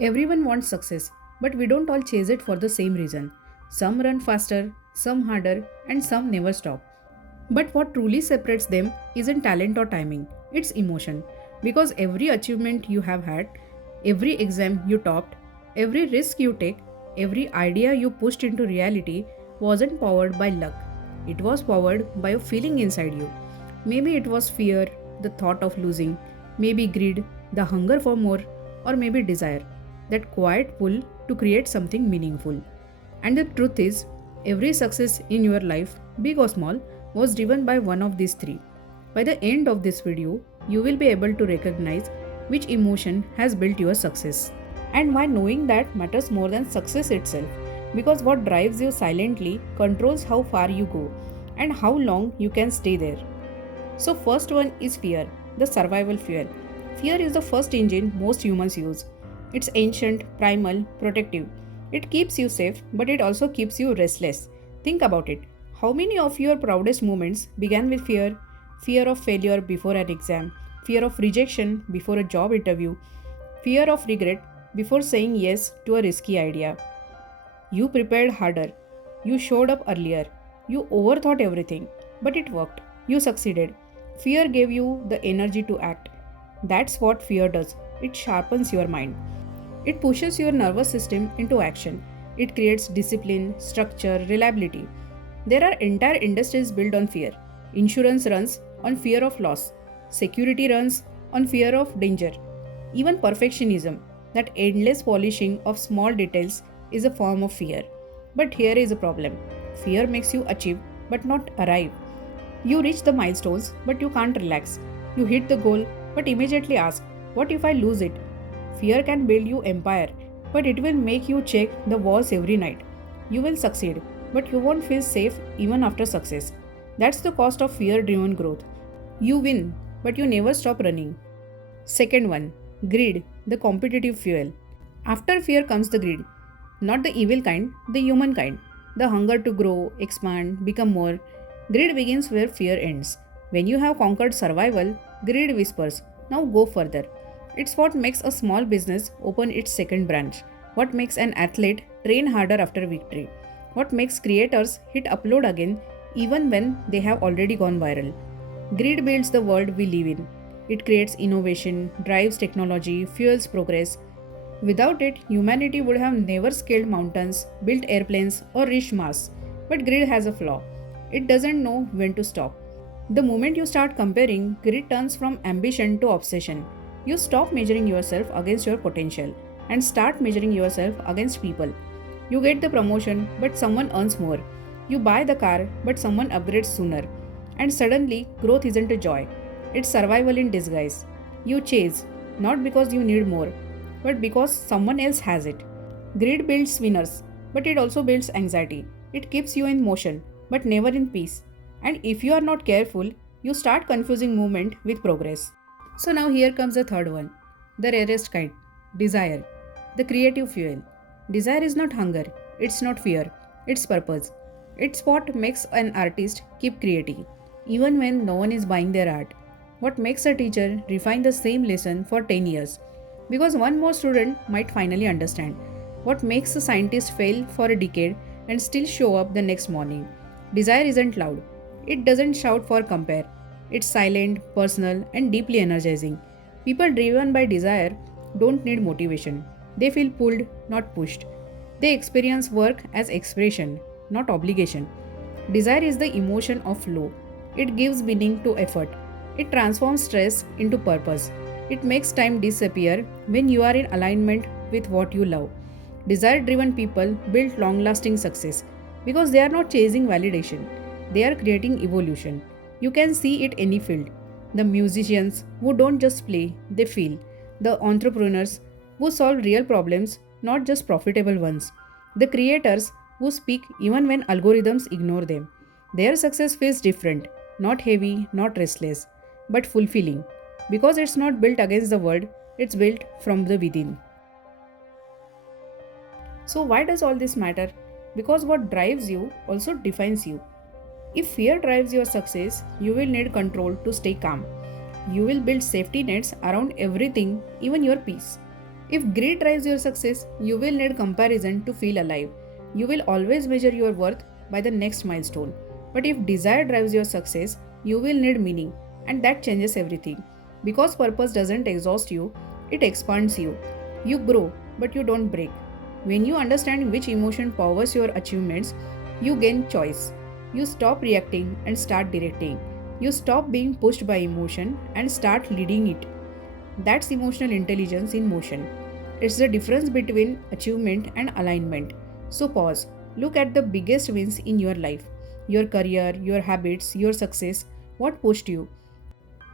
Everyone wants success, but we don't all chase it for the same reason. Some run faster, some harder, and some never stop. But what truly separates them isn't talent or timing, it's emotion. Because every achievement you have had, every exam you topped, every risk you take, every idea you pushed into reality wasn't powered by luck. It was powered by a feeling inside you. Maybe it was fear, the thought of losing, maybe greed, the hunger for more, or maybe desire, that quiet pull to create something meaningful. And the truth is, every success in your life, big or small, was driven by one of these three. By the end of this video, you will be able to recognize which emotion has built your success and why knowing that matters more than success itself, because what drives you silently controls how far you go and how long you can stay there. So first one is fear, the survival fuel. Fear is the first engine most humans use. It's ancient, primal, protective. It keeps you safe, but it also keeps you restless. Think about it. How many of your proudest moments began with fear? Fear of failure before an exam, fear of rejection before a job interview, fear of regret before saying yes to a risky idea. You prepared harder. You showed up earlier. You overthought everything. But it worked. You succeeded. Fear gave you the energy to act. That's what fear does. It sharpens your mind. It pushes your nervous system into action. It creates discipline, structure, reliability. There are entire industries built on fear. Insurance runs on fear of loss. Security runs on fear of danger. Even perfectionism, that endless polishing of small details, is a form of fear. But here is a problem. Fear makes you achieve but not arrive. You reach the milestones but you can't relax. You hit the goal but immediately ask, what if I lose it? Fear can build you empire, but it will make you check the walls every night. You will succeed, but you won't feel safe even after success. That's the cost of fear driven growth. You win, but you never stop running. Second one, greed, the competitive fuel. After fear comes the greed. Not the evil kind, the human kind. The hunger to grow, expand, become more. Greed begins where fear ends. When you have conquered survival, greed whispers, now go further. It's what makes a small business open its second branch. What makes an athlete train harder after victory. What makes creators hit upload again even when they have already gone viral. Greed builds the world we live in. It creates innovation, drives technology, fuels progress. Without it, humanity would have never scaled mountains, built airplanes, or reached Mars. But greed has a flaw. It doesn't know when to stop. The moment you start comparing, greed turns from ambition to obsession. You stop measuring yourself against your potential and start measuring yourself against people. You get the promotion, but someone earns more. You buy the car, but someone upgrades sooner. And suddenly, growth isn't a joy, it's survival in disguise. You chase, not because you need more, but because someone else has it. Greed builds winners, but it also builds anxiety. It keeps you in motion, but never in peace. And if you are not careful, you start confusing movement with progress. So now here comes the third one, the rarest kind, desire, the creative fuel. Desire is not hunger, it's not fear, it's purpose. It's what makes an artist keep creating, even when no one is buying their art. What makes a teacher refine the same lesson for 10 years, because one more student might finally understand. What makes a scientist fail for a decade and still show up the next morning. Desire isn't loud, it doesn't shout for compare. It's silent, personal, and deeply energizing. People driven by desire don't need motivation. They feel pulled, not pushed. They experience work as expression, not obligation. Desire is the emotion of flow. It gives meaning to effort. It transforms stress into purpose. It makes time disappear when you are in alignment with what you love. Desire driven people build long lasting success because they are not chasing validation, they are creating evolution. You can see it any field. The musicians who don't just play, they feel. The entrepreneurs who solve real problems, not just profitable ones. The creators who speak even when algorithms ignore them. Their success feels different, not heavy, not restless, but fulfilling. Because it's not built against the world, it's built from the within. So, why does all this matter? Because what drives you also defines you. If fear drives your success, you will need control to stay calm. You will build safety nets around everything, even your peace. If greed drives your success, you will need comparison to feel alive. You will always measure your worth by the next milestone. But if desire drives your success, you will need meaning, and that changes everything. Because purpose doesn't exhaust you, it expands you. You grow, but you don't break. When you understand which emotion powers your achievements, you gain choice. You stop reacting and start directing. You stop being pushed by emotion and start leading it. That's emotional intelligence in motion. It's the difference between achievement and alignment. So pause. Look at the biggest wins in your life. Your career, your habits, your success. What pushed you?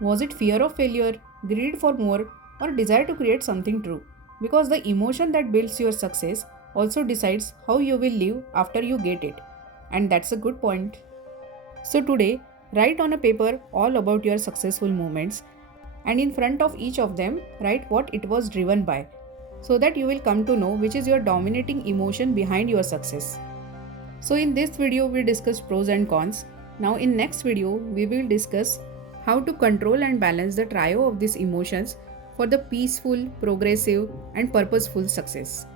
Was it fear of failure, greed for more, or desire to create something true? Because the emotion that builds your success also decides how you will live after you get it. And that's a good point. So today, write on a paper all about your successful moments, and in front of each of them, write what it was driven by, so that you will come to know which is your dominating emotion behind your success. So in this video we discussed pros and cons. Now in next video we will discuss how to control and balance the trio of these emotions for the peaceful, progressive and purposeful success.